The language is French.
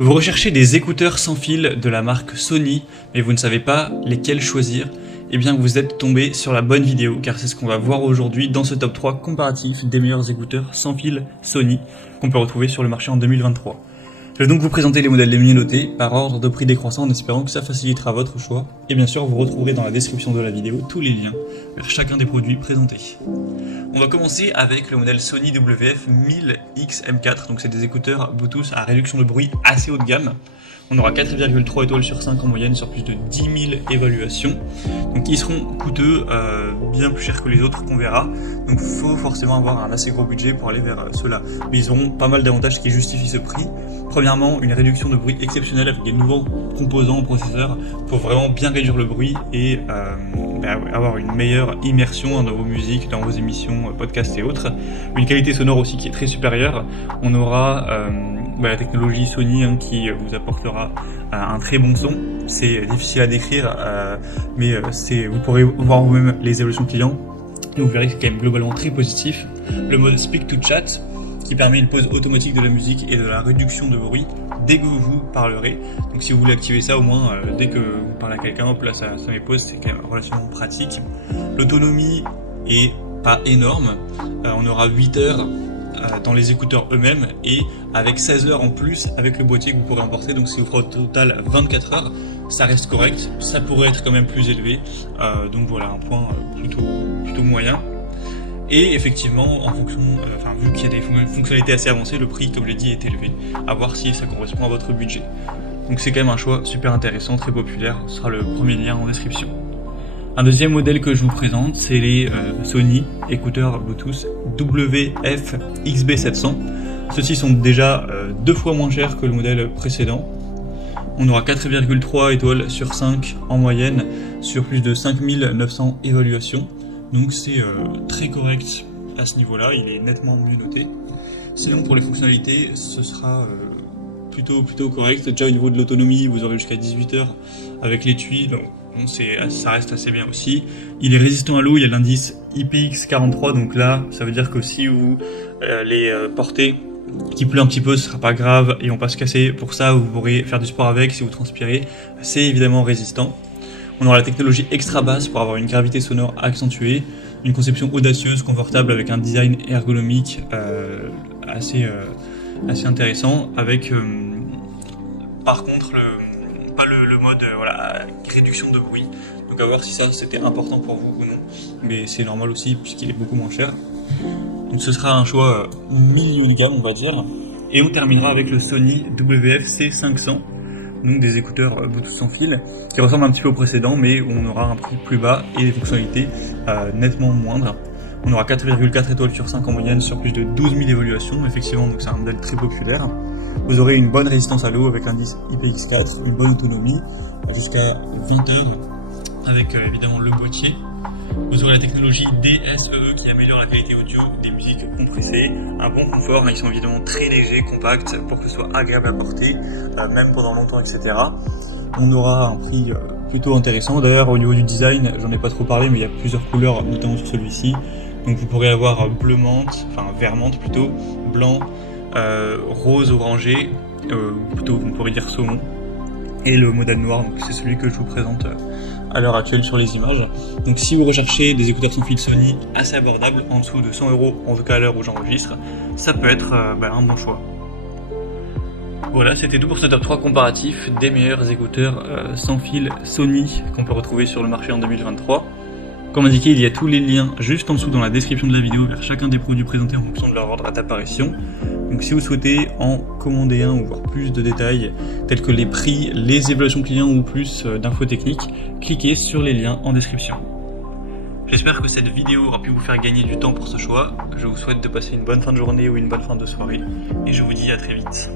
Vous recherchez des écouteurs sans fil de la marque Sony, mais vous ne savez pas lesquels choisir? Eh bien vous êtes tombé sur la bonne vidéo, car c'est ce qu'on va voir aujourd'hui dans ce top 3 comparatif des meilleurs écouteurs sans fil Sony qu'on peut retrouver sur le marché en 2023. Je vais donc vous présenter les modèles les mieux notés par ordre de prix décroissant en espérant que ça facilitera votre choix. Et bien sûr, vous retrouverez dans la description de la vidéo tous les liens vers chacun des produits présentés. On va commencer avec le modèle Sony WF-1000X M4, donc c'est des écouteurs Bluetooth à réduction de bruit assez haut de gamme. On aura 4,3 étoiles sur 5 en moyenne sur plus de 10 000 évaluations. Donc ils seront coûteux, bien plus chers que les autres qu'on verra. Donc il faut forcément avoir un assez gros budget pour aller vers ceux-là. Mais ils auront pas mal d'avantages qui justifient ce prix. Premièrement, une réduction de bruit exceptionnelle avec des nouveaux composants au processeur pour vraiment bien réduire le bruit et avoir une meilleure immersion dans vos musiques, dans vos émissions, podcasts et autres. Une qualité sonore aussi qui est très supérieure. On aura la technologie Sony qui vous apportera un très bon son. C'est difficile à décrire, mais vous pourrez voir vous-même les évolutions clients et vous verrez que c'est quand même globalement très positif. Le mode Speak to Chat qui permet une pause automatique de la musique et de la réduction de bruit dès que vous parlerez. Donc si vous voulez activer ça, au moins dès que vous parlez à quelqu'un, hop là ça met pause, c'est quand même relativement pratique. L'autonomie est pas énorme, on aura 8 heures dans les écouteurs eux-mêmes et avec 16 heures en plus avec le boîtier que vous pourrez emporter. Donc si vous ferez au total 24 heures, ça reste correct. Ça pourrait être quand même plus élevé, donc voilà un point plutôt moyen. Et effectivement, en fonction, vu qu'il y a des fonctionnalités assez avancées, le prix, comme je l'ai dit, est élevé. À voir si ça correspond à votre budget. Donc c'est quand même un choix super intéressant, très populaire. Ce sera le premier lien en description. Un deuxième modèle que je vous présente, c'est les Sony écouteurs Bluetooth WF-XB700. Ceux-ci sont déjà 2 fois moins chers que le modèle précédent. On aura 4,3 étoiles sur 5 en moyenne sur plus de 5900 évaluations. Donc c'est très correct à ce niveau-là, il est nettement mieux noté. Sinon pour les fonctionnalités, ce sera plutôt correct. Déjà au niveau de l'autonomie, vous aurez jusqu'à 18 heures avec l'étui. Bon, ça reste assez bien aussi. Il est résistant à l'eau, il y a l'indice IPX43, donc là, ça veut dire que si vous les portez, qu'il pleut un petit peu, ce sera pas grave et on va pas se casser. Pour ça, vous pourrez faire du sport avec si vous transpirez. C'est évidemment résistant. On aura la technologie extra basse pour avoir une gravité sonore accentuée, une conception audacieuse, confortable avec un design ergonomique assez intéressant, avec par contre pas le mode réduction de bruit. Donc à voir si ça c'était important pour vous ou non, mais c'est normal aussi puisqu'il est beaucoup moins cher. Donc ce sera un choix milieu de gamme on va dire. Et on terminera avec le Sony WF-C500, donc des écouteurs Bluetooth sans fil qui ressemblent un petit peu au précédent, mais où on aura un prix plus bas et des fonctionnalités nettement moindres. On aura 4,4 étoiles sur 5 en moyenne sur plus de 12 000 évaluations, effectivement, donc c'est un modèle très populaire. Vous aurez une bonne résistance à l'eau avec l'indice IPX4, une bonne autonomie, jusqu'à 20 heures avec évidemment le boîtier. Vous aurez la technologie DSEE qui améliore la qualité audio des musiques compressées, un bon confort, ils sont évidemment très légers, compacts, pour que ce soit agréable à porter, même pendant longtemps, etc. On aura un prix plutôt intéressant. D'ailleurs, au niveau du design, j'en ai pas trop parlé, mais il y a plusieurs couleurs, notamment sur celui-ci. Donc vous pourrez avoir bleu menthe, vert menthe plutôt, blanc, rose orangé, plutôt on pourrait dire saumon, et le modèle noir, donc c'est celui que je vous présente à l'heure actuelle sur les images. Donc si vous recherchez des écouteurs sans fil Sony assez abordables, en dessous de 100 €, en tout cas à l'heure où j'enregistre, ça peut être un bon choix. Voilà, c'était tout pour ce top 3 comparatif des meilleurs écouteurs sans fil Sony qu'on peut retrouver sur le marché en 2023. Comme indiqué, il y a tous les liens juste en dessous dans la description de la vidéo vers chacun des produits présentés en fonction de leur ordre d'apparition. Donc si vous souhaitez en commander un ou voir plus de détails tels que les prix, les évaluations clients ou plus d'infos techniques, cliquez sur les liens en description. J'espère que cette vidéo aura pu vous faire gagner du temps pour ce choix. Je vous souhaite de passer une bonne fin de journée ou une bonne fin de soirée et je vous dis à très vite.